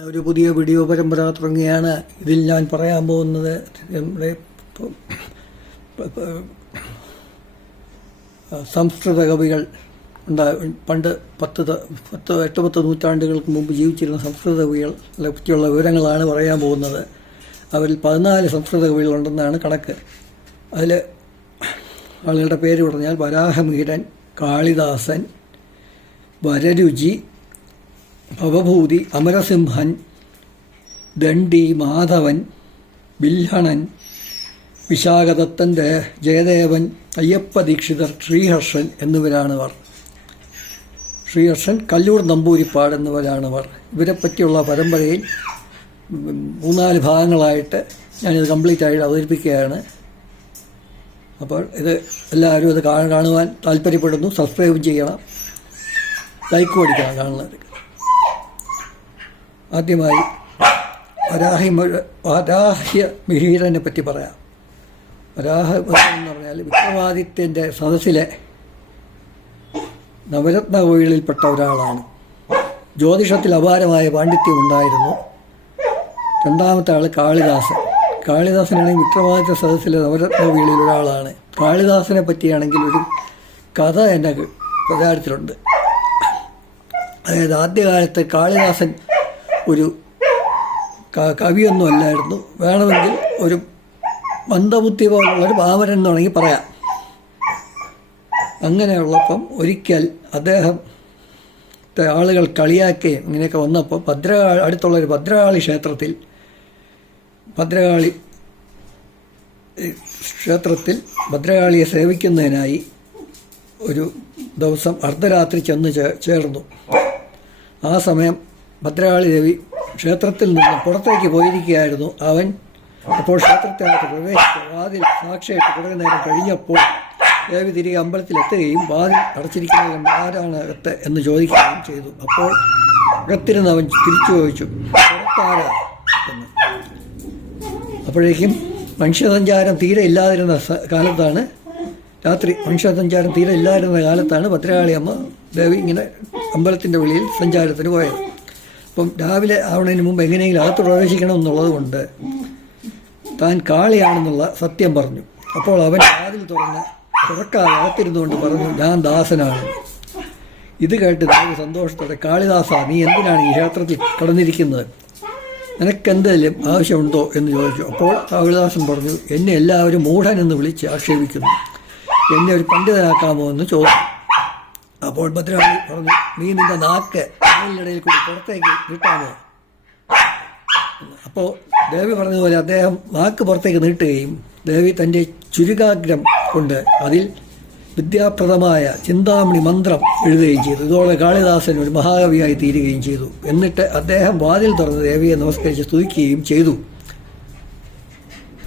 ഒരു പുതിയ വീഡിയോ പരമ്പര തുടങ്ങുകയാണ്. ഇതിൽ ഞാൻ പറയാൻ പോകുന്നത് നമ്മുടെ സംസ്കൃത കവികൾ ഉണ്ടാ പണ്ട് പത്ത് പത്ത് എട്ട് പത്ത് നൂറ്റാണ്ടുകൾക്ക് മുമ്പ് ജീവിച്ചിരുന്ന സംസ്കൃത കവികളെ പറ്റിയുള്ള വിവരങ്ങളാണ് പറയാൻ പോകുന്നത്. അവരിൽ പതിനാല് സംസ്കൃത കവികളുണ്ടെന്നാണ് കണക്ക്. അതിൽ ആളുകളുടെ പേര് പറഞ്ഞാൽ വരാഹമീരൻ കാളിദാസൻ വരരുചി ഭവഭൂതി അമരസിംഹൻ ദണ്ഡി മാധവൻ ബില്ലണൻ വിശാഖദത്തൻ ജയദേവൻ അയ്യപ്പ ദീക്ഷിതർ ശ്രീഹർഷൻ എന്നിവരാണിവർ ശ്രീഹർഷൻ കല്ലൂർ നമ്പൂരിപ്പാട് എന്നിവരാണിവർ ഇവരെ പറ്റിയുള്ള പരമ്പരയിൽ മൂന്നാൽ ഭാഗങ്ങളായിട്ട് ഞാനിത് കംപ്ലീറ്റ് ആയിട്ട് അവതരിപ്പിക്കുകയാണ്. അപ്പോൾ ഇത് എല്ലാവരും ഇത് കാണുവാൻ താല്പര്യപ്പെടുന്നു. സബ്സ്ക്രൈബ് ചെയ്യണം. ലൈക്ക് അടിക്കണം കാണുന്നവർക്ക്. ആദ്യമായി വരാഹി വരാഹ്യ മിഹീരനെ പറ്റി പറയാം. വരാഹ എന്ന് പറഞ്ഞാൽ വിക്രമാദിത്യന്റെ സദസ്സിലെ നവരത്ന കോയിലിൽപ്പെട്ട ഒരാളാണ്. ജ്യോതിഷത്തിൽ അപാരമായ പാണ്ഡിത്യം ഉണ്ടായിരുന്നു. രണ്ടാമത്തെ ആൾ കാളിദാസൻ. കാളിദാസനാണെങ്കിൽ വിക്രമാദിത്യ സദസ്സിലെ നവരത്ന വീളിൽ ഒരാളാണ്. കാളിദാസനെ പറ്റിയാണെങ്കിൽ ഒരു കഥ എന്റെ പ്രചാരത്തിലുണ്ട്. അതായത് ആദ്യകാലത്ത് കാളിദാസൻ കവിയൊന്നും അല്ലായിരുന്നു വേണമെങ്കിൽ ഒരു മന്ദബുദ്ധി പോലുള്ള ഒരു പാമരൻ എന്ന് വേണമെങ്കിൽ പറയാം. അങ്ങനെയുള്ളപ്പം ഒരിക്കൽ അദ്ദേഹം ആളുകൾ കളിയാക്കുകയും ഇങ്ങനെയൊക്കെ വന്നപ്പോൾ ഭദ്ര അടുത്തുള്ള ഒരു ഭദ്രകാളി ക്ഷേത്രത്തിൽ ഭദ്രകാളി ക്ഷേത്രത്തിൽ ഭദ്രകാളിയെ സേവിക്കുന്നതിനായി ഒരു ദിവസം അർദ്ധരാത്രി ചെന്ന് ചേർന്നു. ആ സമയം ഭദ്രകാളി ദേവി ക്ഷേത്രത്തിൽ നിന്ന് പുറത്തേക്ക് പോയിരിക്കുകയായിരുന്നു. അവൻ അപ്പോൾ ക്ഷേത്രത്തിനകത്ത് പ്രവേശിച്ച് വാതിൽ സാക്ഷിയായിട്ട് കുറേ നേരം കഴിഞ്ഞപ്പോൾ ദേവി തിരികെ അമ്പലത്തിലെത്തുകയും വാതിൽ അടച്ചിരിക്കുന്നത് കണ്ട് ആരാണ് അകത്ത് എന്ന് ചോദിക്കുകയും ചെയ്തു. അപ്പോൾ അകത്തിരുന്ന് അവൻ തിരിച്ചു ചോദിച്ചു പുറത്താരാ? എന്ന്. അപ്പോഴേക്കും മനുഷ്യസഞ്ചാരം തീരെ ഇല്ലാതിരുന്ന കാലത്താണ് രാത്രി മനുഷ്യസഞ്ചാരം തീരെ ഇല്ലാതിരുന്ന കാലത്താണ് ഭദ്രകാളി അമ്മ ദേവി ഇങ്ങനെ അമ്പലത്തിന്റെ വെളിയിൽ സഞ്ചാരത്തിന് പോയത്. അപ്പം രാവിലെ ആവണതിന് മുമ്പ് എങ്ങനെയെങ്കിലും അകത്ത് പ്രവേശിക്കണം എന്നുള്ളത് കൊണ്ട് താൻ കാളിയാണെന്നുള്ള സത്യം പറഞ്ഞു. അപ്പോൾ അവൻ വാതിൽ തുറന്ന് തുറക്കാതെ അകത്തിരുന്നുകൊണ്ട് പറഞ്ഞു ഞാൻ ദാസനാണ്. ഇത് കേട്ട് ദേവി സന്തോഷത്തോടെ കാളിദാസ നീ എന്തിനാണ് ഈ ക്ഷേത്രത്തിൽ കടന്നിരിക്കുന്നത്? നിനക്കെന്തെങ്കിലും ആവശ്യമുണ്ടോ? എന്ന് ചോദിച്ചു. അപ്പോൾ കാളിദാസൻ പറഞ്ഞു എന്നെ എല്ലാവരും മൂഢൻ എന്ന് വിളിച്ച് ആക്ഷേപിക്കുന്നു. എന്നെ ഒരു പണ്ഡിതനാക്കാമോ? എന്ന് ചോദിച്ചു. അപ്പോൾ ഭദ്രകാളി പറഞ്ഞു നീ നിന്റെ നാക്ക് ഇടയിൽ കൂടി പുറത്തേക്ക് നീട്ടാമോ അപ്പോൾ ദേവി പറഞ്ഞതുപോലെ അദ്ദേഹം നാക്ക് പുറത്തേക്ക് നീട്ടുകയും ദേവി തന്റെ ചുരുകാഗ്രം കൊണ്ട് അതിൽ വിദ്യാപ്രദമായ ചിന്താമണി മന്ത്രം എഴുതുകയും ചെയ്തു. ഇതോടെ കാളിദാസൻ ഒരു മഹാകവിയായി തീരുകയും ചെയ്തു. എന്നിട്ട് അദ്ദേഹം വാതിൽ തുറന്ന് ദേവിയെ നമസ്കരിച്ച് സ്തുതിക്കുകയും ചെയ്തു.